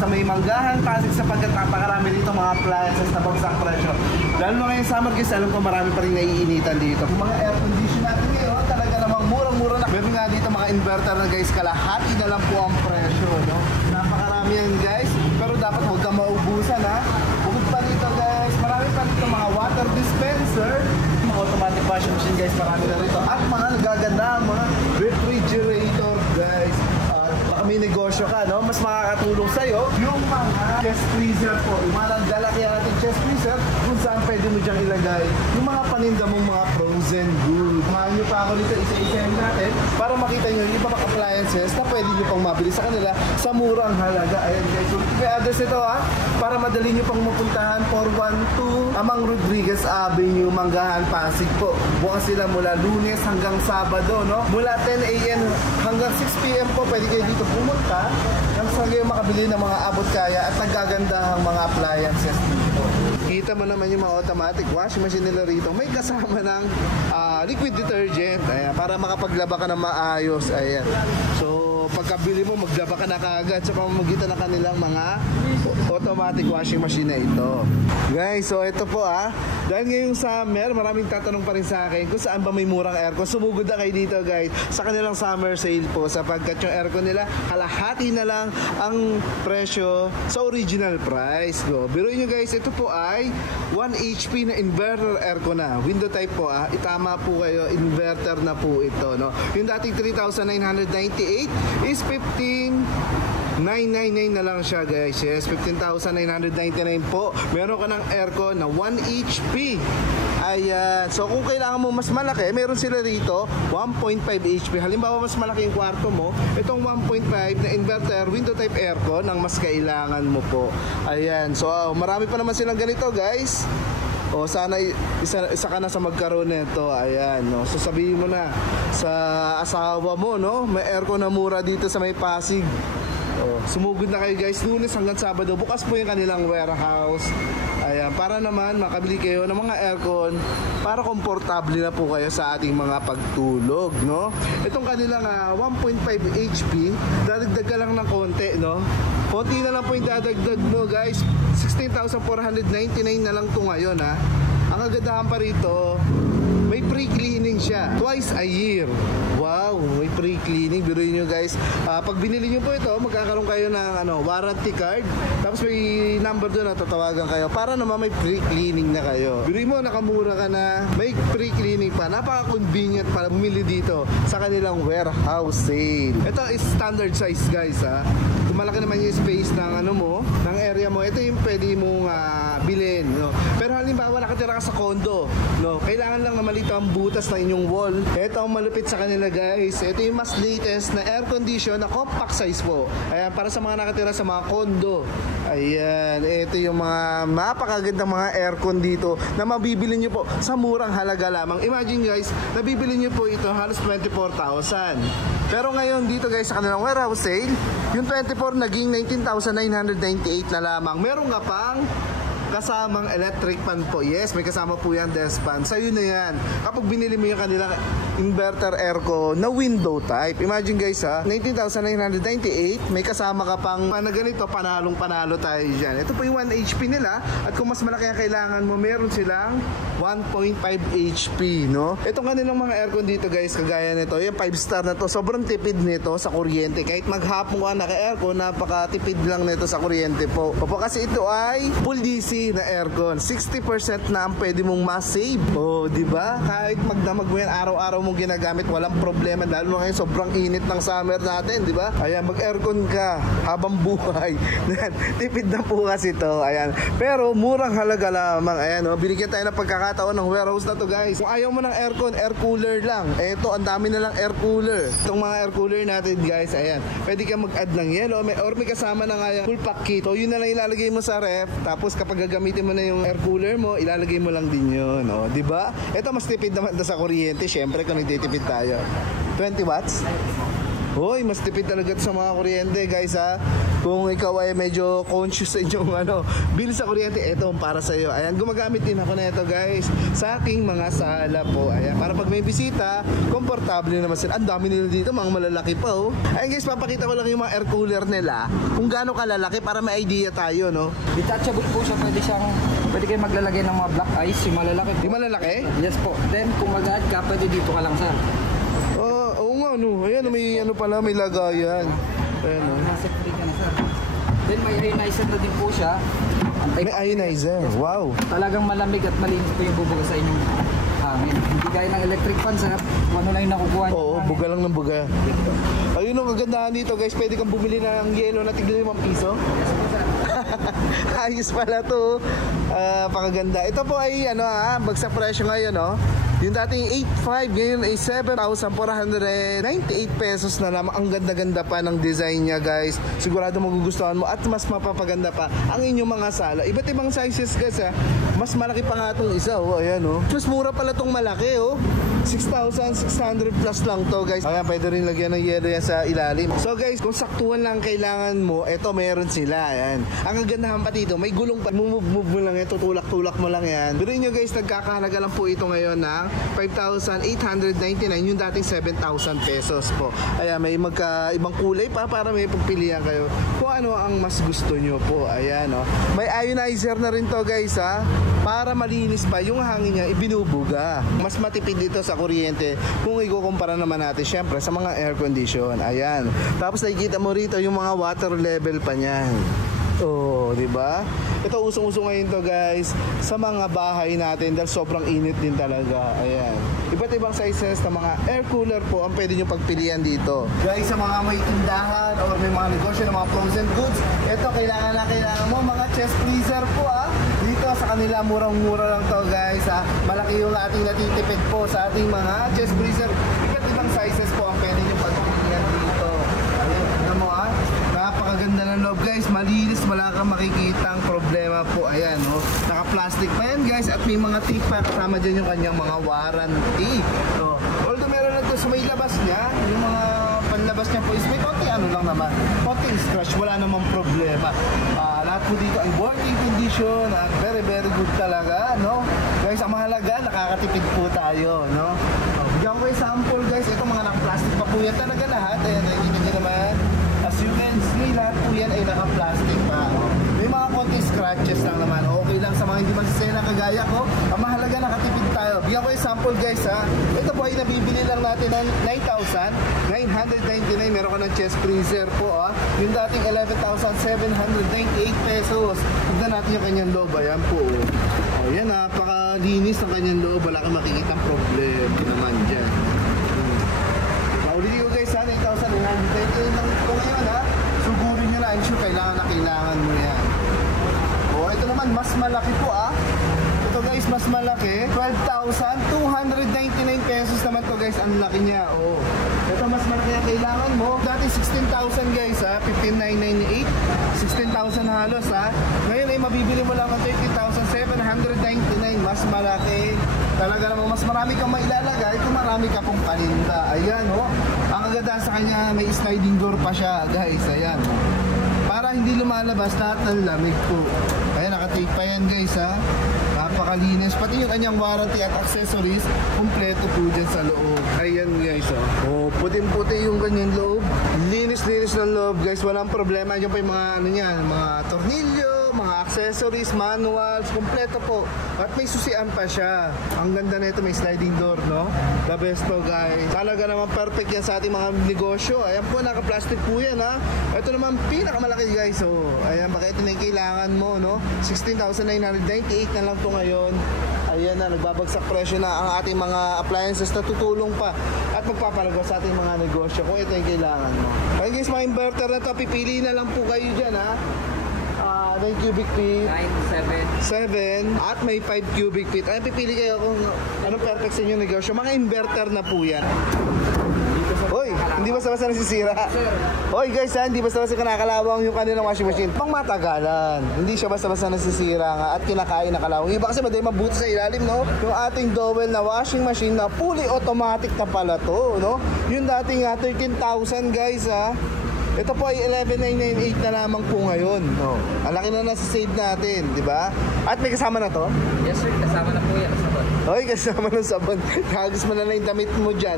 sa may Manggahan, Pasig sapagkat napakarami dito mga appliances na bagsak presyo. Lalo na ngayong summer guys, alam ko marami pa rin naiinitan dito. Mga air condition natin ngayon, talaga namang murang-mura na. Meron nga dito mga inverter na guys, kalahati na lang po ang presyo, no? Napakarami yan guys, pero dapat huwag kang maubusan ha. Bukod pa dito guys, marami pa dito mga water dispenser, mga automatic washing machine guys, marami na rito. At mga nagaganda, mga refrigerator guys. Baka may negosyo ka, no? Mas makakatulong sa'yo yung mga chest freezer po. Yung mga naglalaki ang ating chest freezer kung saan pwede mo dyan ilagay yung mga paninda mong mga frozen goods. Kumain nyo pa ako dito, isa-isahin natin para makita nyo yung ibang appliances na pwede nyo pang mabili sa kanila sa murang halaga. Ayan guys, so may address ito ha, para madali nyo pang mapuntahan. 412 Amang Rodriguez Avenue, Manggahan, Pasig po. Bukas sila mula Lunes hanggang Sabado, no? Mula 10 AM hanggang 6 PM po pwede kayo dito pumunta nang saan kayo makabili ng mga abot kaya at nagagandahang mga appliances dito. Kita mo naman yung mga automatic washing machine nila rito. May kasama ng liquid detergent. Ayan, para makapaglaba ka ng maayos. Ayan. So, pagkabili mo, maglaba ka na kaagad sa pamamagitan ng kanilang mga automatic washing machine na ito. Guys, so ito po dahil ngayong summer, maraming tatanong pa rin sa akin kung saan ba may murang aircon. Sumugod na kayo dito guys sa kanilang summer sale po, sapagkat yung aircon nila kalahati na lang ang presyo sa original price. Biruin nyo guys, ito po ay 1 HP na inverter aircon na. Window type po itama po kayo, inverter na po ito, no? Yung dating 3,998 is 15,999 na lang siya guys. Yes, 15,999 po. Meron ka ng aircon na 1 HP. Ayan. So kung kailangan mo mas malaki, meron sila dito 1.5 HP. Halimbawa mas malaki yung kwarto mo, itong 1.5 na inverter window type aircon ang mas kailangan mo po. Ayan. So marami pa naman silang ganito guys. O sana isa ka na sa magkaroon nito. Ayan, no. So sabihin mo na sa asawa mo, no, may aircon na mura dito sa may Pasig. Sumugod na kayo guys, Lunes hanggang Sabado. Bukas po yung kanilang warehouse. Ayan, para naman makabili kayo ng mga aircon para komportable na po kayo sa ating mga pagtulog, no? Itong kanilang 1.5 HP, dadagdag ka lang ng konti, no? Konti na lang po yung dadagdag mo guys. 16,499 na lang to ngayon Ang kagandahan pa rito, may pre-cleaning siya twice a year. Wow, may pre-cleaning. Biruin nyo guys, pag binili nyo po ito, magkakaroon kayo ng warranty card. Tapos may number doon na tatawagan kayo para naman may pre-cleaning na kayo. Biruin mo, nakamura ka na, may pre-cleaning pa. Napaka-convenient para bumili dito sa kanilang warehouse sale. Ito is standard size guys Kung malaki naman yung space ng ng area mo, ito yung pwede mong bilhin, no? Pero halimbawa nakatira ka sa condo, no? Kailangan lang na malito ang butas ng inyong wall. Ito ang malupit sa kanila guys. Ito yung mas latest na air condition na compact size po. Ayan, para sa mga nakatira sa mga condo. Ayan, ito yung mga napakagandang mga aircon dito na mabibili nyo po sa murang halaga lamang. Imagine guys, nabibili nyo po ito halos 24,000. Pero ngayon dito guys sa kanilang warehouse sale, yung 24 naging 19,998 na lamang. Meron nga pang kasamang electric fan po. Yes, may kasama po yan desk fan. Sa'yo na yan. Kapag binili mo yung kanilang inverter aircon na window type. Imagine guys 19,998, may kasama ka pang na ganito, panalong-panalo tayo dyan. Ito po yung 1 HP nila. At kung mas malaki ang kailangan mo, meron silang 1.5 HP, no? Itong kanilang mga aircon dito guys, kagaya nito, yung 5 star na to, sobrang tipid nito sa kuryente. Kahit maghapon ka naka-aircon, napakatipid lang nito sa kuryente po. Opo, kasi ito ay full DC na aircon. 60% na ang pwede mong ma-save. Di ba? Kahit magdamag mo yan, araw-araw mong ginagamit, walang problema. Lalo ngayon, sobrang init ng summer natin, di ba? Ayan, mag-aircon ka habang buhay. Tipid na po kasi ito. Ayan. Pero, murang halaga lamang. Ayan, binigyan tayo ng pagkakataon ng warehouse na to, guys. Kung ayaw mo ng aircon, air cooler lang. Ito, ang dami na lang air cooler. Itong mga air cooler natin, guys, ayan. Pwede ka mag-add ng yellow, or may kasama na nga full pack kit. So, yun na lang ilalagay mo sa ref. Tapos, kapag gagamitin mo na yung air cooler mo, ilalagay mo lang din yun, no? Diba? Ito mas tipid naman sa kuryente, syempre kung nagtitipid tayo. 20 watts? Hoy, mas tipid talaga sa mga kuryente guys Kung ikaw ay medyo conscious sa inyong bill sa kuryente, ito para sa iyo. Ayan, gumagamit din ako na ito guys sa aking mga sala po. Ayan, para pag may bisita, komportable naman sila. Ang dami nila dito, mga malalaki pa oh. Ayan guys, papakita ko lang yung mga air cooler nila kung gaano kalalaki para may idea tayo, no? Detachable po siya, pwede kayo maglalagay ng mga black ice, yung malalaki po. Yung malalaki? Yes po. Then kung mag-add ka, pwede dito ka lang sir. Oo nga no. Ayan, may pala, may lagayan. Ayan oh. Nasa free ka na sir. Then may ionizer na din po siya. May ionizer, wow. Talagang malamig at malinis po yung bubuga sa inyong hangin. Hindi gaya ng electric fan sir, ano lang yung nakukuha niyo. Oo, buga lang ng buga. Ayun ang kagandahan dito guys, pwede kang bumili ng yelo na tigil 5 piso. Yes po sir. Ayos pala to. Pakaganda. Ito po ay bagsak presyo ngayon, no? Yung dating 8.5 ngayon ay 7,498 pesos na lamang. Ang ganda-ganda pa ng design niya guys. Sigurado magugustuhan mo at mas mapapaganda pa ang inyong mga sala. Iba't ibang sizes guys ha. Mas malaki pa nga itong isa oh. Ayan oh. Mas mura pala itong malaki oh. 6,600 plus lang to guys. Ayan, pwede rin lagyan ng yelo yan sa ilalim. So guys, kung saktuhan lang kailangan mo, eto meron sila. Ayan. Ang kagandahan pa dito, may gulong pa. Move mo lang yan, tutulak-tulak mo lang yan. Pero nyo guys, nagkakahalaga lang po ito ngayon ng 5,899, yung dating 7,000 pesos po. Ayan, may ibang kulay pa para may pagpilian kayo kung ano ang mas gusto nyo po. Ayan oh. May ionizer na rin to guys ha. Para malinis pa yung hangin niya, ibinubuga. Mas matipid dito sa kuryente kung ikukumpara naman natin syempre sa mga air condition. Ayan. Tapos nakikita mo rito yung mga water level pa niyan. Oh, di ba? Ito usong-usong ngayon to guys sa mga bahay natin dahil sobrang init din talaga. Ayan. Iba't ibang sizes ng mga air cooler po ang pwede nyo pagpilian dito. Guys, sa mga may tindahan or may mga negosyo ng mga frozen goods, ito kailangan mo mga chest freezer po dito sa kanila murang-mura lang to guys Malaki yung ating natitipid po sa ating mga chest freezer. Iba't ibang sizes po ang pwede nyo pagpilian dito. Ayan mo napakaganda ng loob guys, malinis, wala kang makikitang problema po. Ayan naka-plastic pa yan guys at may mga tape pa kasama dyan yung kanyang mga warranty. So, although meron na ito sa may labas niya, yung mga panlabas niya po is may konti lang naman, konting scratch, wala namang problema. Lahat po dito ay working condition at very very good talaga, no? Guys, ang mahalaga, nakakatipid po tayo, no? Bigyan ko yung sample guys, ito mga naka-plastic pa po yan talaga lahat. Ayan, nakikita nyo naman. As you can see, lahat po yan ay naka-plastic pa. May mga konting scratches lang naman. Okay lang sa mga hindi masasaya na kagaya ko. Ang mahalaga, nakatipid tayo. Bigyan ko yung sample guys ha. Ito po ay nabibili lang natin ng 9,999. Meron ka ng chest freezer po Yung dating 11,798 pesos. Tignan natin yung kanyang loob. Ayan po. Ayan, napakalinis ng kanyang loob. Wala kang makikita problem naman dyan. Ulitin ko guys 9,999 lang ito ngayon Sugurin nyo na. I'm sure kailangan mo yan. Ito naman mas malaki po Ito guys mas malaki 12,299 pesos naman to guys. Ang laki niya Ito mas malaki na kailangan mo. Dati 16,000 guys 15,998 16,000 halos Ngayon ay mabibili mo lang ng 30,799. Mas malaki. Talaga namang mas marami kang mailalagay kung marami ka pong paninda. Ayan Ang kagandahan sa kanya, may sliding door pa siya guys. Ayan para hindi lumalabas lahat ng lamig po. Ayan, nakatape pa yan guys Napakalinis. Pati yung kanyang warranty at accessories, kumpleto po dyan sa loob. Ayan guys puting-puti yung kanyang loob. Linis-linis ng loob guys. Walang problema. Yung pa yung mga mga tornilyo, mga accessories, manuals, kumpleto po. At may susian pa siya. Ang ganda na ito, may sliding door, no? The best to guys. Talaga naman perfect yan sa ating mga negosyo. Ayan po, naka-plastic po yan Ito naman pinakamalaki guys. Ayan, baka ito na yung kailangan mo, no? 16,998 na lang to ngayon. Ayan na, nagbabagsak presyo na ang ating mga appliances na tutulong pa at magpapalago sa ating mga negosyo kung ito yung kailangan mo. Okay guys, mga inverter na to, pipili na lang po kayo dyan 9 cubic feet 7 at may 5 cubic feet. Ay, pipili kayo kung anong perfect sa inyong negosyo. Mga inverter na po yan. Hoy, hindi basta-basta nasisira. Hoy guys hindi basta-basta kinakalawang yung kanilang washing machine. Pang matagalan. Hindi siya basta-basta nasisira at kinakain na kalawang. Iba kasi maday mabuti sa ilalim, no? Yung ating Dowel na washing machine na fully automatic na pala to, no? Yung dating 13,000 guys Ito po ay 11,998 na lamang po ngayon. No. Ang laki na nasa save natin, di ba? At may kasama na to? Yes sir, kasama na po yan. Sabon. Hoy, kasama ng sabon. Kagis mo na lang yung damit mo dyan.